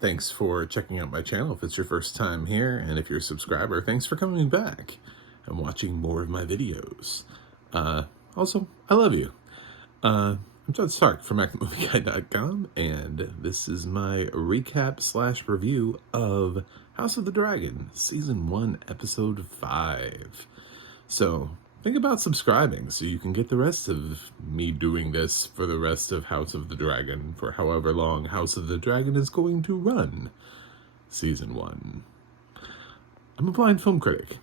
Thanks for checking out my channel if it's your first time here, and if you're a subscriber, thanks for coming back and watching more of my videos. Also, I love you. I'm John Stark from movieguy.com, and this is my recap / review of House of the Dragon, Season 1, Episode 5. So, think about subscribing so you can get the rest of me doing this for the rest of House of the Dragon, for however long House of the Dragon is going to run. Season 1. I'm a blind film critic,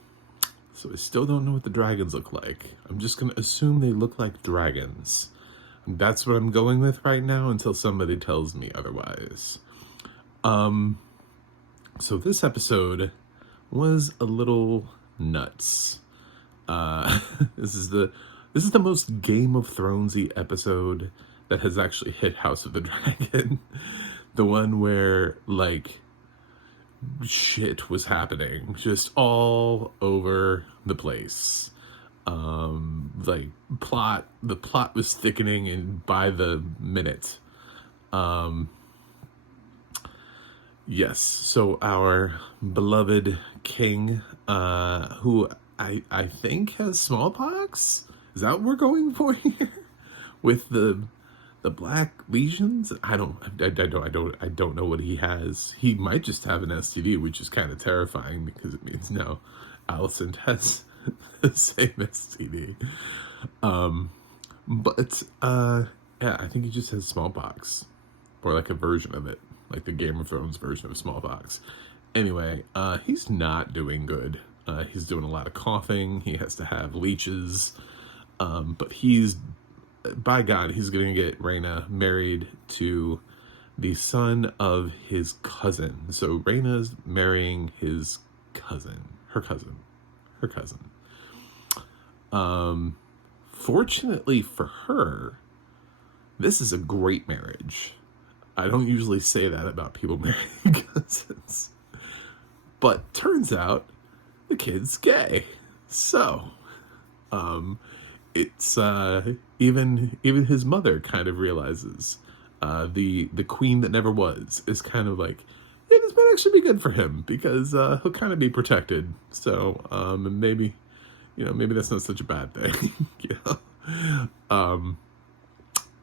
so I still don't know what the dragons look like. I'm just going to assume they look like dragons. That's what I'm going with right now until somebody tells me otherwise. So this episode was a little nuts. This is the most Game of Thronesy episode that has actually hit House of the Dragon. The one where, like, shit was happening just all over the place. The plot was thickening and by the minute. Yes, so our beloved king, who I think has smallpox? Is that what we're going for here? With the black lesions? I don't know what he has. He might just have an STD, which is kind of terrifying because it means now Alicent has the same STD. Yeah, I think he just has smallpox, or like a version of it, like the Game of Thrones version of smallpox. Anyway, he's not doing good. He's doing a lot of coughing. He has to have leeches. But by God, he's going to get Rhaena married to the son of his cousin. So Rhaena's marrying his cousin. Her cousin. Fortunately for her, this is a great marriage. I don't usually say that about people marrying cousins. But turns out the kid's gay. So, it's even his mother kind of realizes. The queen that never was is kind of like, yeah, this might actually be good for him because he'll kind of be protected. So, maybe that's not such a bad thing,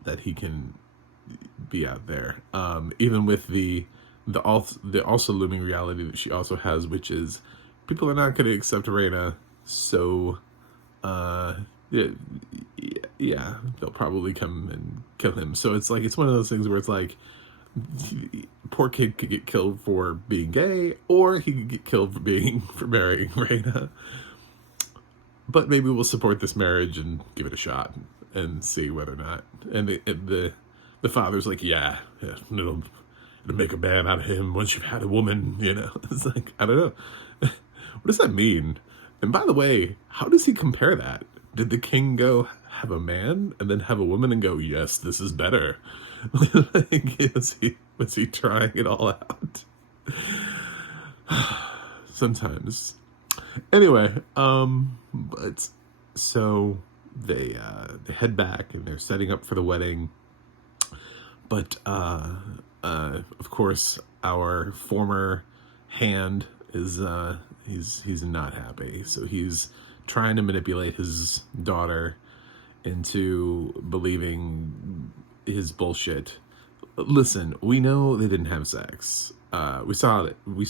that he can be out there. Even with the also looming reality that she also has, which is people are not going to accept Rhaena, so yeah, they'll probably come and kill him. So it's one of those things where it's like, poor kid could get killed for being gay, or he could get killed for marrying Rhaena. But maybe we'll support this marriage and give it a shot and see whether or not. And the father's like, yeah, it'll make a man out of him once you've had a woman, It's like, I don't know. What does that mean? And by the way, how does he compare that? Did the king go have a man and then have a woman and go, yes, this is better? Like, was he trying it all out? Sometimes. Anyway, but so they head back and they're setting up for the wedding. But of course, our former hand is he's not happy. So he's trying to manipulate his daughter into believing his bullshit. Listen, we know they didn't have sex. We saw that we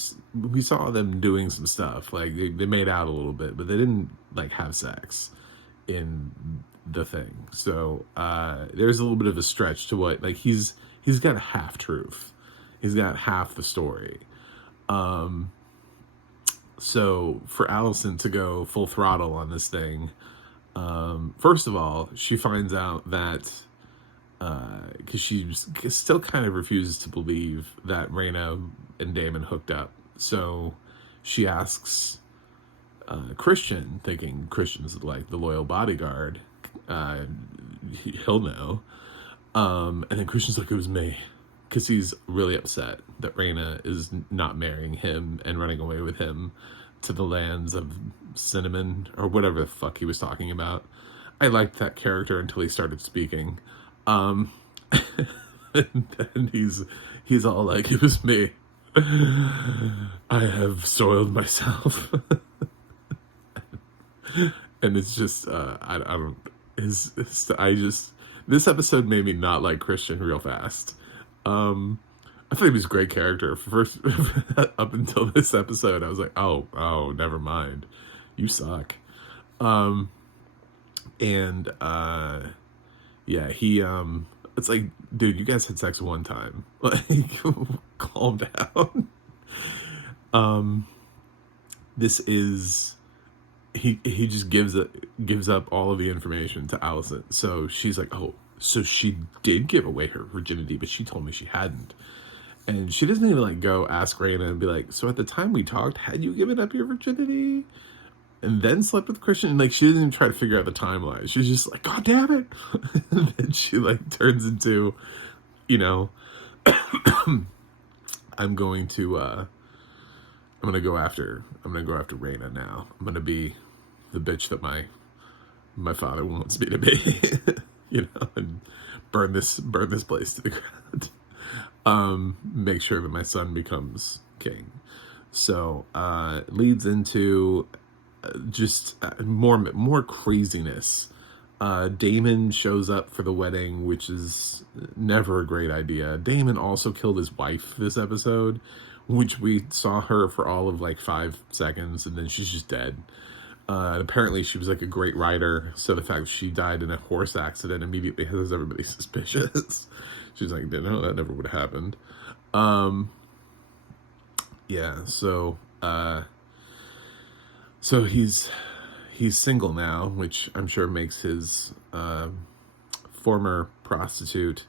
saw them doing some stuff. Like they made out a little bit, but they didn't like have sex in the thing. So there's a little bit of a stretch to what, like, he's got a half truth. He's got half the story. So for Alicent to go full throttle on this thing, first of all, she finds out that because she still kind of refuses to believe that Rhaena and Daemon hooked up. So she asks Christian, thinking Christian's like the loyal bodyguard, he'll know. And then Christian's like, it was me. Because he's really upset that Rhaena is not marrying him and running away with him to the lands of Cinnamon, or whatever the fuck he was talking about. I liked that character until he started speaking. And then he's all like, it was me. I have soiled myself. And it's just, I don't, I just, this episode made me not like Christian real fast. I thought he was a great character. First, up until this episode, I was like, oh, never mind. You suck. And, yeah, it's like, dude, you guys had sex one time. Like, calm down. This is, he just gives up all of the information to Allison. So she's like, oh, so she did give away her virginity, but she told me she hadn't. And she doesn't even like go ask Raina and be like, so at the time we talked, had you given up your virginity and then slept with Christian? And like, she doesn't even try to figure out the timeline. She's just like, God damn it. And then she like turns into, you know, I'm going to go after Raina now. I'm going to be the bitch that my father wants me to be, you know, and burn this place to the ground. Make sure that my son becomes king. So, it leads into just more craziness. Damon shows up for the wedding, which is never a great idea. Damon also killed his wife this episode, which we saw her for all of like 5 seconds, and then she's just dead. Apparently she was like a great writer, so the fact that she died in a horse accident immediately has everybody suspicious. She's like, no, that never would have happened. Yeah, so he's single now, which I'm sure makes his former prostitute.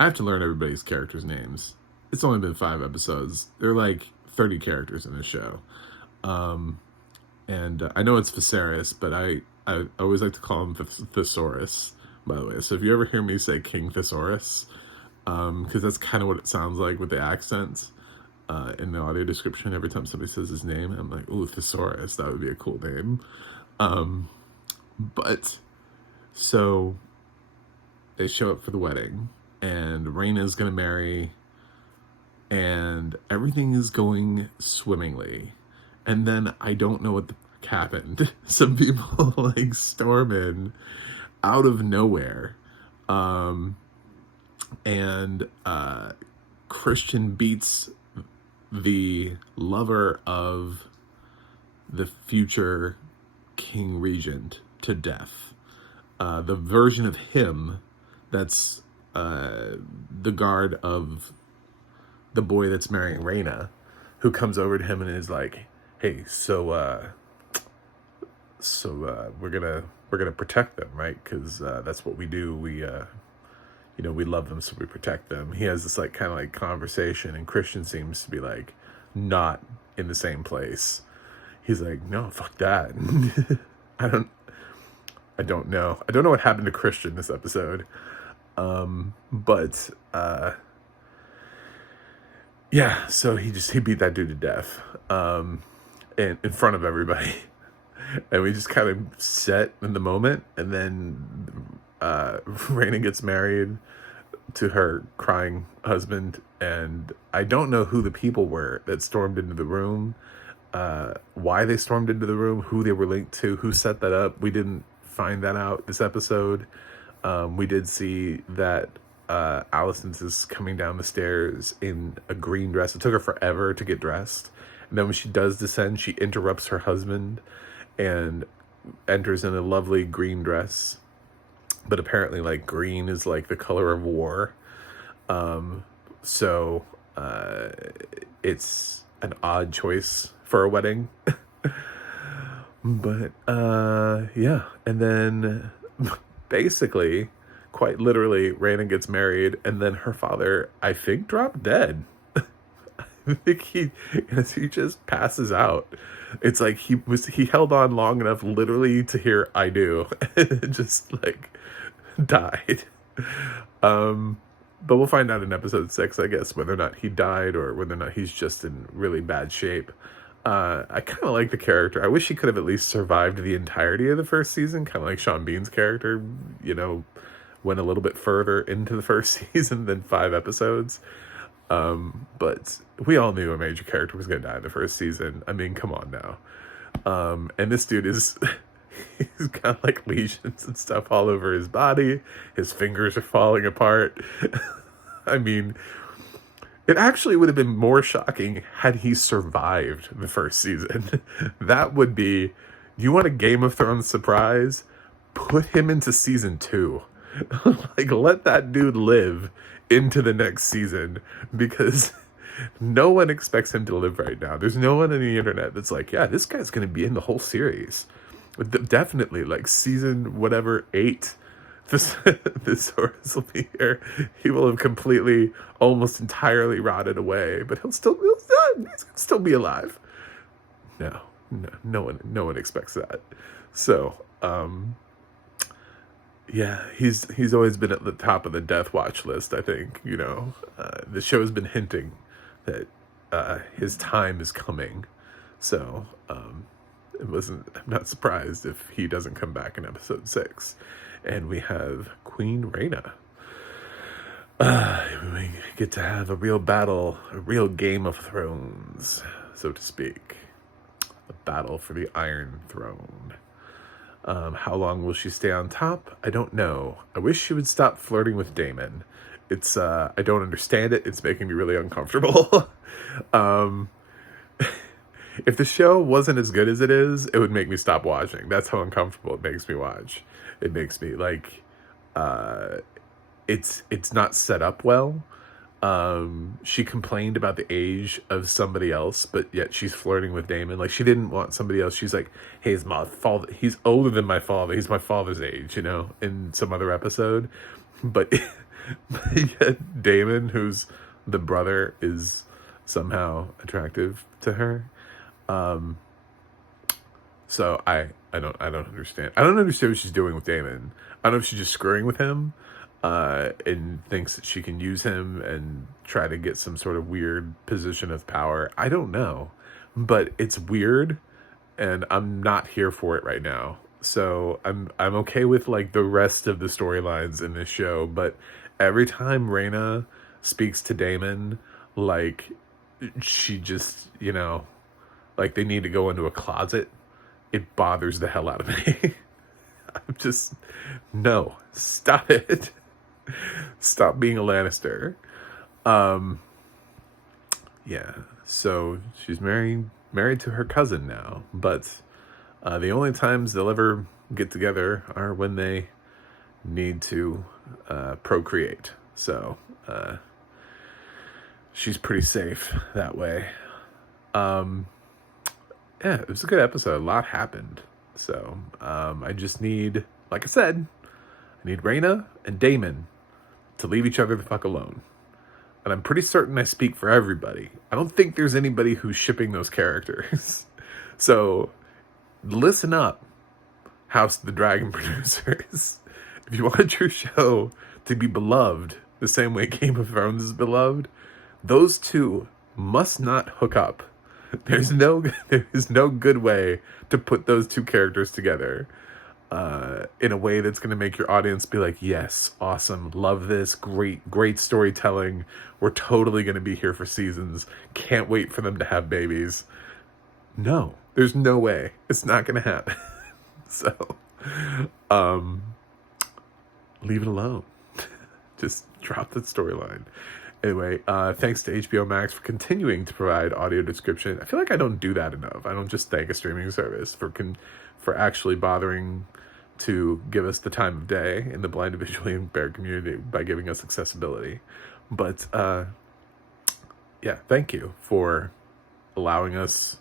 I have to learn everybody's characters' names. It's only been 5 episodes. There are like 30 characters in this show. And I know it's Viserys, but I always like to call him Thesaurus, by the way. So if you ever hear me say King Thesaurus, because that's kind of what it sounds like with the accents in the audio description. Every time somebody says his name, I'm like, ooh, Thesaurus, that would be a cool name. But so they show up for the wedding, and Raina's gonna marry, and everything is going swimmingly. And then I don't know what the fuck happened. Some people like storm in out of nowhere. And Christian beats the lover of the future King Regent to death. The version of him that's the guard of the boy that's marrying Raina, who comes over to him and is like, hey, so we're gonna protect them, right? Because that's what we do. We we love them, so we protect them. He has this like kind of like conversation, and Christian seems to be like not in the same place. He's like, no, fuck that. I don't know. I don't know what happened to Christian this episode. But yeah, so he beat that dude to death in front of everybody. And we just kind of sat in the moment, and then Raina gets married to her crying husband, and I don't know who the people were that stormed into the room, why they stormed into the room, who they were linked to, who set that up. We didn't find that out this episode. We did see that Allison's is coming down the stairs in a green dress. It took her forever to get dressed. And then when she does descend, she interrupts her husband and enters in a lovely green dress. But apparently, like, green is like the color of war. So it's an odd choice for a wedding. But yeah. And then basically, quite literally, Raina gets married, and then her father, I think, dropped dead. I think he just passes out. It's like he held on long enough literally to hear "I do," and just like died. But we'll find out in episode 6, I guess, whether or not he died or whether or not he's just in really bad shape. I kind of like the character. I wish he could have at least survived the entirety of the first season, kind of like Sean Bean's character, went a little bit further into the first season than 5 episodes. But we all knew a major character was going to die in the first season. I mean, come on now. And this dude is, he's got like lesions and stuff all over his body. His fingers are falling apart. I mean, it actually would have been more shocking had he survived the first season. That would be, you want a Game of Thrones surprise? Put him into season 2. Like, let that dude live into the next season, because no one expects him to live right now. There's no one on the internet that's like, yeah, this guy's going to be in the whole series. Definitely, like, season whatever 8, this horse will be here. He will have completely, almost entirely rotted away, but he'll still be alive. No one expects that. So, yeah, he's always been at the top of the death watch list. I think, the show has been hinting that his time is coming. So, I'm not surprised if he doesn't come back in episode 6. And we have Queen Rhaena. We get to have a real battle, a real Game of Thrones, so to speak. A battle for the Iron Throne. How long will she stay on top? I don't know. I wish she would stop flirting with Daemon. It's, I don't understand it. It's making me really uncomfortable. If the show wasn't as good as it is, it would make me stop watching. That's how uncomfortable it makes me watch. It makes me, like, it's not set up well. She complained about the age of somebody else, but yet she's flirting with Daemon. Like, she didn't want somebody else. She's like, hey, he's older than my father. He's my father's age, in some other episode. But, yet Daemon, who's the brother, is somehow attractive to her. So I don't understand. I don't understand what she's doing with Daemon. I don't know if she's just screwing with him, and thinks that she can use him and try to get some sort of weird position of power. I don't know, but it's weird, and I'm not here for it right now. So I'm okay with, like, the rest of the storylines in this show, but every time Rhaena speaks to Daemon, like, she just, like, they need to go into a closet. It bothers the hell out of me. I'm just, no, stop it. Stop being a Lannister. Yeah, so she's married to her cousin now, but the only times they'll ever get together are when they need to procreate. So she's pretty safe that way. Yeah, it was a good episode. A lot happened. So I just need, like I said, I need Rhaena and Daemon to leave each other the fuck alone. And I'm pretty certain I speak for everybody. I don't think there's anybody who's shipping those characters. So listen up, House of the Dragon producers. If you want your show to be beloved the same way Game of Thrones is beloved, those two must not hook up. There is no good way to put those two characters together in a way that's going to make your audience be like, yes, awesome, love this, great storytelling. We're totally going to be here for seasons. Can't wait for them to have babies. No, there's no way. It's not going to happen. So, leave it alone. Just drop that storyline. Anyway, thanks to HBO Max for continuing to provide audio description. I feel like I don't do that enough. I don't just thank a streaming service for actually bothering to give us the time of day in the blind and visually impaired community by giving us accessibility. But, yeah, thank you for allowing us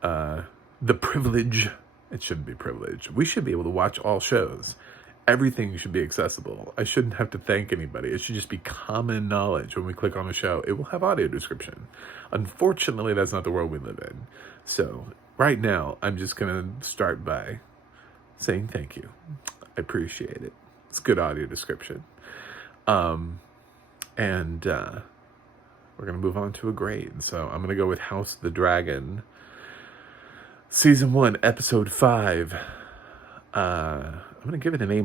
the privilege. It shouldn't be privilege. We should be able to watch all shows. Everything should be accessible. I shouldn't have to thank anybody. It should just be common knowledge. When we click on a show, it will have audio description. Unfortunately, that's not the world we live in. So right now, I'm just going to start by saying thank you. I appreciate it. It's good audio description. And we're going to move on to a grade. So I'm going to go with House of the Dragon, Season 1, Episode 5. I'm going to give it an A-.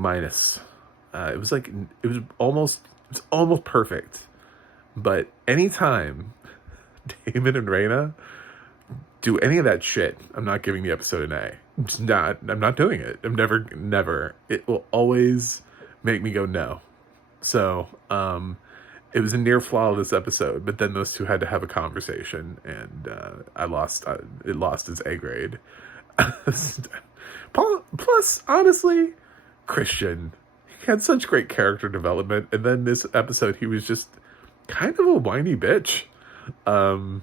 It was almost perfect, But anytime Damon and Raina do any of that shit, I'm not giving the episode an A. I'm not doing it. I'm never. It will always make me go no. So, it was a near flawless episode, but then those two had to have a conversation, and it lost its A grade. Plus, honestly, Christian, he had such great character development, and then this episode, he was just kind of a whiny bitch. And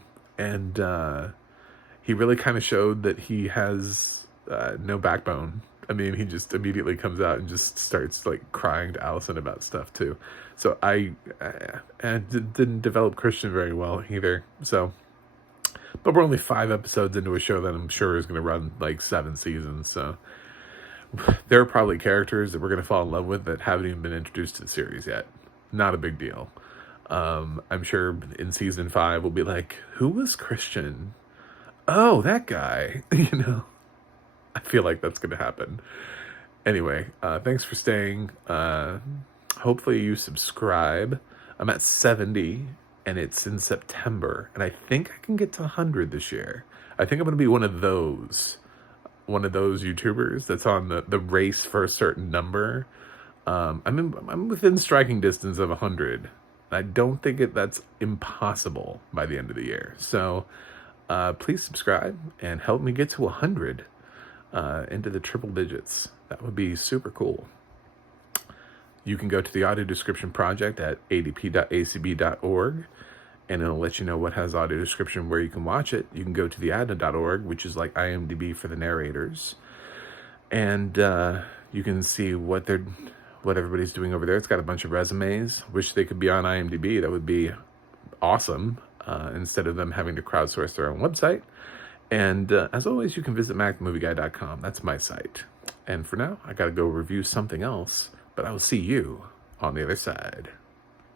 he really kind of showed that he has no backbone. I mean, he just immediately comes out and just starts like crying to Allison about stuff too. So I didn't develop Christian very well either. So, but we're only 5 episodes into a show that I'm sure is going to run like 7 seasons. So there are probably characters that we're going to fall in love with that haven't even been introduced to the series yet. Not a big deal. I'm sure in season 5 we'll be like, who was Christian? Oh, that guy. I feel like that's going to happen. Anyway, thanks for staying. Hopefully you subscribe. I'm at 70, and it's in September, and I think I can get to 100 this year. I think I'm going to be one of those YouTubers that's on the race for a certain number. I'm within striking distance of 100. I don't think that's impossible by the end of the year. So please subscribe and help me get to 100 into the triple digits. That would be super cool. You can go to the audio description project at adp.acb.org, and it'll let you know what has audio description, where you can watch it. You can go to the adna.org, which is like IMDb for the narrators, and you can see what everybody's doing over there. It's got a bunch of resumes. Wish they could be on IMDb. That would be awesome, instead of them having to crowdsource their own website. And as always, you can visit movieguy.com. That's my site. And for now, I got to go review something else, but I will see you on the other side.